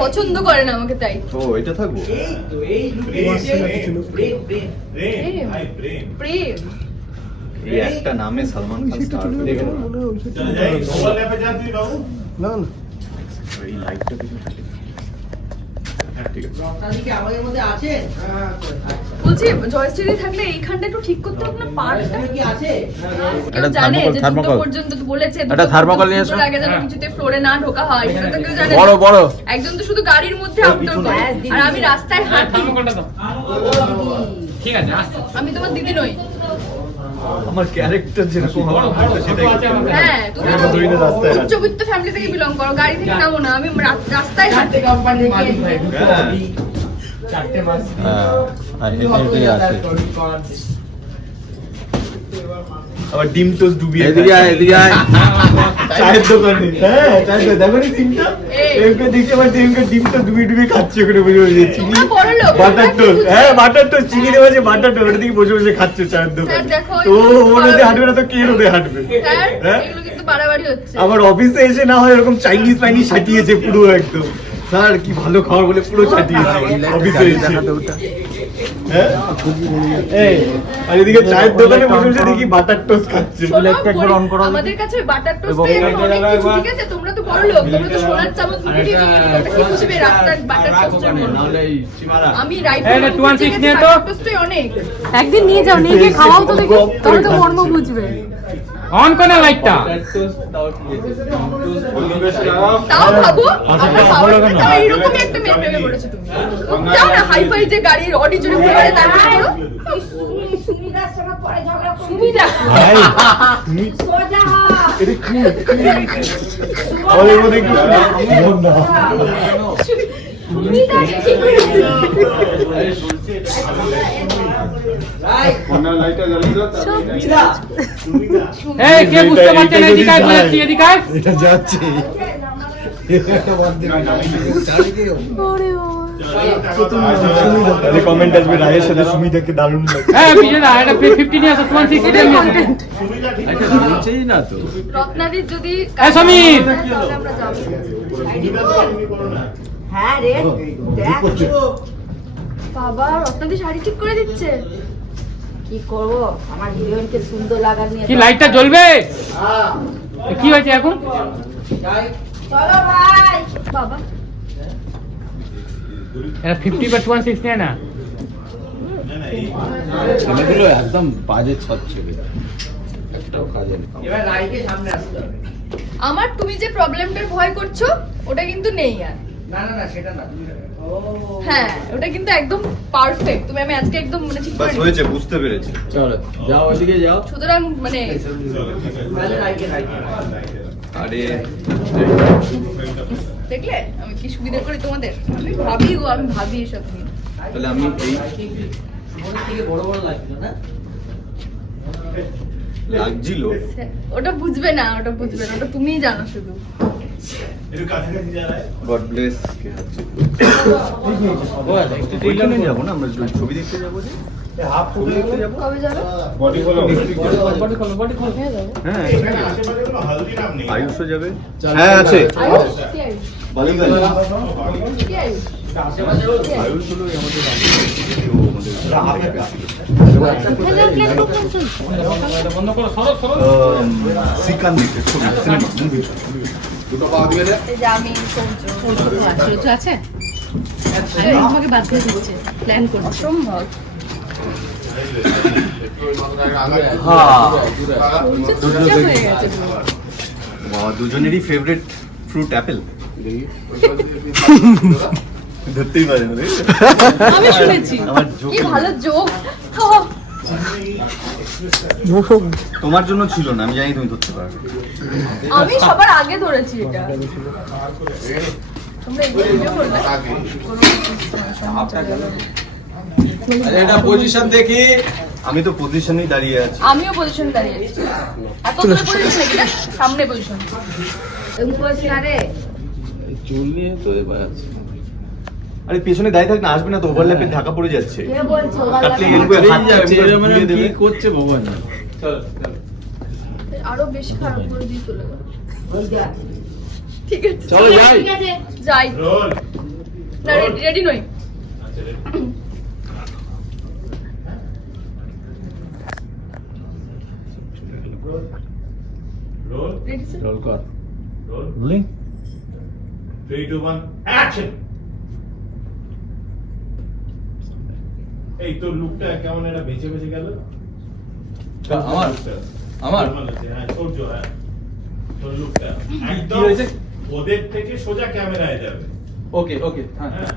পছন্দ করে না আমাকে তাই। ও এটা থাকব। এই প্রেম একটা নামে সালমান খান স্টার হয়ে গেল না না। এই লাইটটা কিছু ঠিক আছে। আমাদের মধ্যে আছেন বলছি জয়শ্রী থাকলে এইখানটা একটু ঠিক করতে হবে না পার্টটা? কি আছে? কেউ জানে যে দুটো পর্যন্ত তো বলেছে একটা দুটো নিয়ে এসো। আগে যেন কিছুতে ফ্লোরে না ঢোকা হয় সেটা তো কেউ জানে বড় বড়। একজন তো শুধু গাড়ির মধ্যে আউটডোর করে আর আমি রাস্তায় হাঁটি ঠিক আছে আমি তোমার দিদি নই। আমার ক্যারেক্টার যেরকম। হ্যাঁ তুমি হাঁটি। উচ্চবিত্ত ফ্যামিলি থেকে বিলং করো গাড়ি থেকে নামো না আমি রাস্তায় হাঁটতে কোম্পানি মালিক ভাই হ্যাঁ। চারটে মাস হ্যাঁ, হেঁটে আসে। আবার ডিম টোস্ট ডুবিয়ে এদিকে আয়, এদিকে আয়। চায়ের দোকানে। হ্যাঁ চায়ের দোকানে। দেখো নি ডিমটা। এমকে দেখছি আবার ডিমকে ডিমটা ডুবিয়ে ডুবিয়ে খাচ্ছে ওখানে বসে বসে। চিনি তোমরা বড় লোক, বাটার টোস্ট। হ্যাঁ বাটার টোস্ট চিনি দেওয়া আছে বাটার টোস্ট। ওটা দিকে বসে বসে খাচ্ছে চায়ের দোকানে। দেখো, তো এগুলো ও রোদে বাড়াবাড়ি। হাঁটবে না তো কে রোদে হাঁটবে? স্যার হ্যাঁ? এগুলো কিন্তু বাড়াবাড়ি হচ্ছে। আবার অফিসে এসে না হয় এরকম চাইনিজ ফাইনিজ সাটিয়েছে পুরো একদম। স্যার কি ভালো খাবার বলে পুরো হ্যাঁ? এই, আর এদিকে চায়ের দোকানে বসে বসে দেখি বাটার টোস্ট খাচ্ছে। শোনো, লাইটটা একবার অন করো আমাদের কাছে বাটার এবং টোস্টে এটা অনেক লাগাও কিছু, একবার। ঠিক আছে তোমরা তো বড় লোক। তোমরা তো সোনার চামচ মুখে দিয়ে তুমি ওটা কি বুঝবে রাস্তার বাটার টোস্টের আমি রাইট এই নে, 216 নিয়ে তো। অনেক একদিন নিয়ে যাও নিয়ে গিয়ে খাওয়াও তো দেখি তবে তো মর্ম বুঝবে। অন করে লাইটটা। তাও ভাবো? আচ্ছা, আমরা। তাও এইরকমই একটা মেয়ে প্রেমে পড়েছো তুমি। যাও না হাই ফাই যে গাড়ির অডি ঘুরে বেড়ায় তার এটা কি কি জীবন না বুঝতে এদিকে এদিকে এটা যাচ্ছে কমেন্ট আসবে রায়ের সাথে সুমিতাকে দারুণ লাগে হ্যাঁ বিজয় দা এটা ফিফটি নিয়ে আসো তোমার সিক্সটি এটাই content। রত্নাদির যদি এই সমীর! তাহলে আমরা যাব। হ্যাঁ রে দেখ বাবা রত্নাদি শাড়ি ঠিক করে দিচ্ছে। কি করব? আমার হিরোইনকে সুন্দর লাগার নিয়ে কি লাইটটা জ্বলবে? কি হয়েছে এখন? চলো ভাই। বাবা। এটা ফিফটি বা টু ওয়ান সিক্স নিয়ে না। ছেলেগুলো একদম বাজে ছট ছেলে একটাও কাজে এবার রাইটে সামনে আসতে হবে। আমার তুমি যে প্রবলেমটার ভয় করছ ওটা কিন্তু নেই আর। না না না সেটা না হ্যাঁ ওটা কিন্তু একদম পারফেক্ট তুমি আমি আজকে একদম মানে ঠিক করে হয়েছে বুঝতে পেরেছি। চলো যাও ওইদিকে যাও। সুতরাং মানে আরে। দেখলে? আমি কি সুবিধা করি তোমাদের? আমি ভাবি গো আমি ভাবি এসব নিয়ে। তাহলে আমি এই বড় বড় লাগছিল না? লাগছিল। ওটা বুঝবে না ওটা বুঝবে না ওটা তুমিই জানো শুধু। গড ব্লেস কে হচ্ছে। ওইখানে যাব না? আমরা ছবি দেখতে যাব যে? ছবি দেখতে যাব? কবে যাবে? হ্যাঁ আয়ুষও যাবে? হ্যাঁ আছে। আয়ুষ কি আয়ুষ? বালিগঞ্জ। কি আয়ুষ? আয়ুষ হলো আমাদের বন্ধ করো সরো সরো। ছবি সিনেমা এই যে আমি সৌর্য। সহ্য আছে আরে আমাকে বাদ দিয়ে দিচ্ছে প্ল্যান করছে। অসম্ভব। দুজনেরই ফেভারিট ফ্রুট অ্যাপেল ধরতেই পারে আমি শুনেছি। আমার কি ভালো যোগ তোমার জন্য ছিল না আমি জানি তুমি ধরতে পারবে। আমি সবার আগে ধরেছি এটা। তোমরা এই ভিডিও করলে? এটা পজিশন দেখি। আমি তো পজিশনেই দাঁড়িয়ে আছি। আমিও পজিশন দাঁড়িয়ে আছি। এত পজিশন নাকি? সামনে পজিশন চুল নিয়ে তো এবার আরে পেছনে দাঁড়িয়ে থাক না আসবে না তো ওভারল্যাপে ঢাকা পড়ে যাচ্ছে। কে বলছো কাটলে ভালো হাত যাচ্ছে, এরকম কি করছে ভগবান। আরও বেশি খারাপ করে দিয়ে চলে গেল। ঠিক আছে। চলো যাই। যাই। না রেডি নই। আচ্ছা রেডি। Roll roll. কর। Roll. Rolling three two one action এই তোর লুকটা কেমন? একটা বেঁচে বেঁচে গেল? আমার? আমার? হ্যাঁ সৌর্য হ্যাঁ। তোর লুকটা একদম ওদের থেকে সোজা ক্যামেরায় যাবে। ওকে ওকে হ্যাঁ।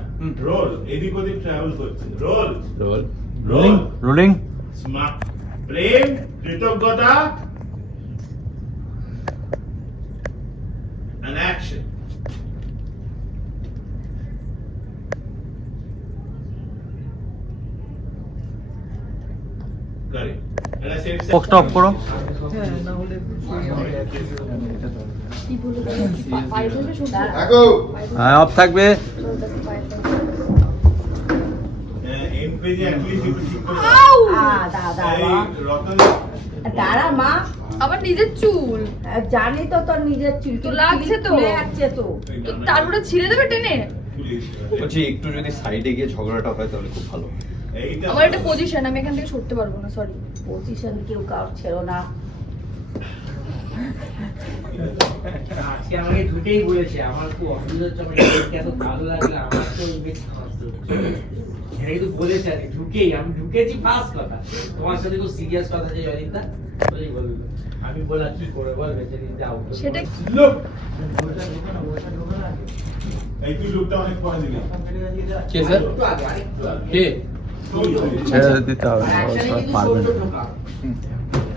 রোল এদিক ওদিক ট্রাভেল করছে। Roll. Roll. Roll. Rolling smart প্রেম কৃতজ্ঞতা। And action Correct. এটা same same. স্টপ করো কি বলে পায়ে ধরবে শুনতে হ্যাঁ অফ থাকবে হ্যাঁ, end page A at least একটু ঠিক করে দাও। আ, দাদা এই বাবা। রতন দাঁড়া মা। আমার নিজের চুল। জানি তো তোর নিজের চুল তো লাগছে তো। তো। তারপরে ছিঁড়ে দেবে টেনে? বলছি একটু যদি সাইডে গিয়ে ঝগড়াটা হয় তাহলে খুব ভালো। আমার একটা পজিশন আমি এখান থেকে সরতে পারব না সরি পজিশন কেউ কাউ ছিল না। আজকে আমাকে দুটেই বলেছে আমার খুব অসুবিধা হচ্ছে আমার এত ভালো লাগলে আমার তো বেশ কষ্ট এটা কিন্তু বলেছে আর ঢুকেই আমি ঢুকেছি ফার্স্ট কথা। তোমার সাথে খুব সিরিয়াস কথা যে জয়িতা বলেই বলল আমি বললাম কি করে বল বেচারি যাও সেটা লোক! এই তুই লুকটা অনেক পরে দিলি। কে স্যার কে? ছেড়ে দিতে হবে পারবে না।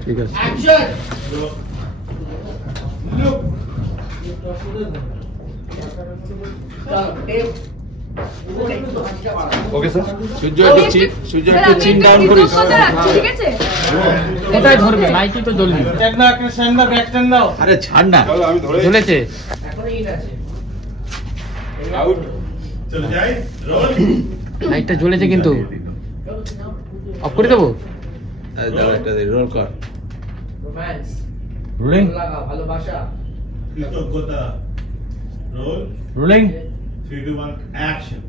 ঠিক আছে। অ্যাকশন লোক লোক ওকে স্যার সূর্য একটু একটু- চিন সূর্য একটু চিন ডাউন করিস ঠিক আছে? এটাই ধরবে? নাইটি তো আরে ছাড় না। জ্বলেছে এখন ইন আছে। আউট চলে যাই। রোল লাইটটা জ্বলেছে কিন্তু। অফ করে দেবো? দাদা একটা রোল কর। রোম্যান্স রোলিং লাগা ভালোবাসা। কৃতজ্ঞতা। Roll rolling three two one action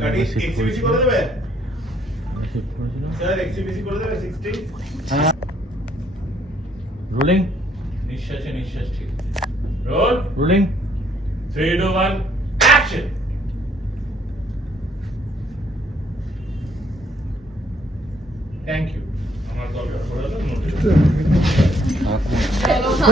কাটি এক্সিবিসি করে দেবে? স্যার এক্সিবিসি করে দেবে সিক্সটি রোলিং নিঃশ্বাসে নিঃশ্বাস ঠিক roll rolling Three, two, one, action! Thank you.